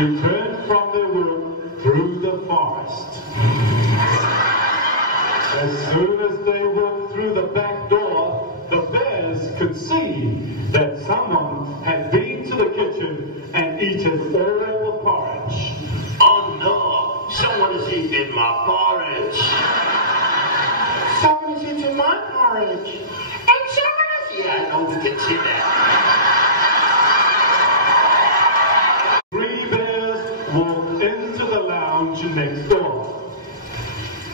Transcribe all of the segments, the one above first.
returned from their work through the forest. As soon as they walked through the back door, the bears could see that someone had been to the kitchen and eaten all the porridge. Oh no! Someone has eaten my porridge! Someone has eaten my porridge! And someone has... Yeah, I know, we can see that. 3 bears walked into the lounge next door.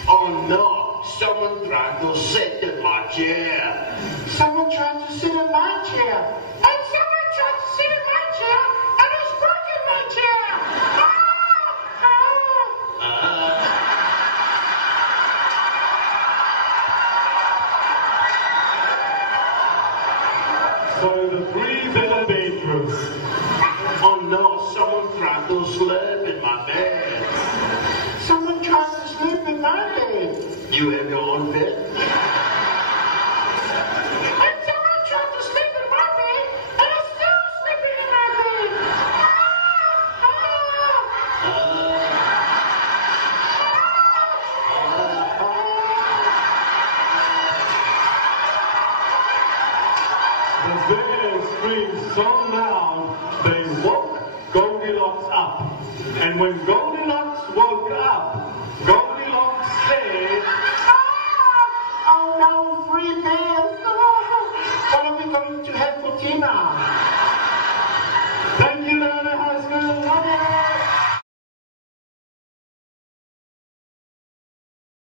Oh no! Someone tried to sit in my chair. Someone tried to sit in my chair. And someone tried to sit in my chair and has broken my chair. So the 3 little bedrooms. Oh no, someone tried to sleep in my bed. Someone tries to sleep in my bed. You have your own bed? And someone tried to sleep in my bed and is still sleeping in my bed. The bears screamed so loud they woke Goldilocks up. And when Goldilocks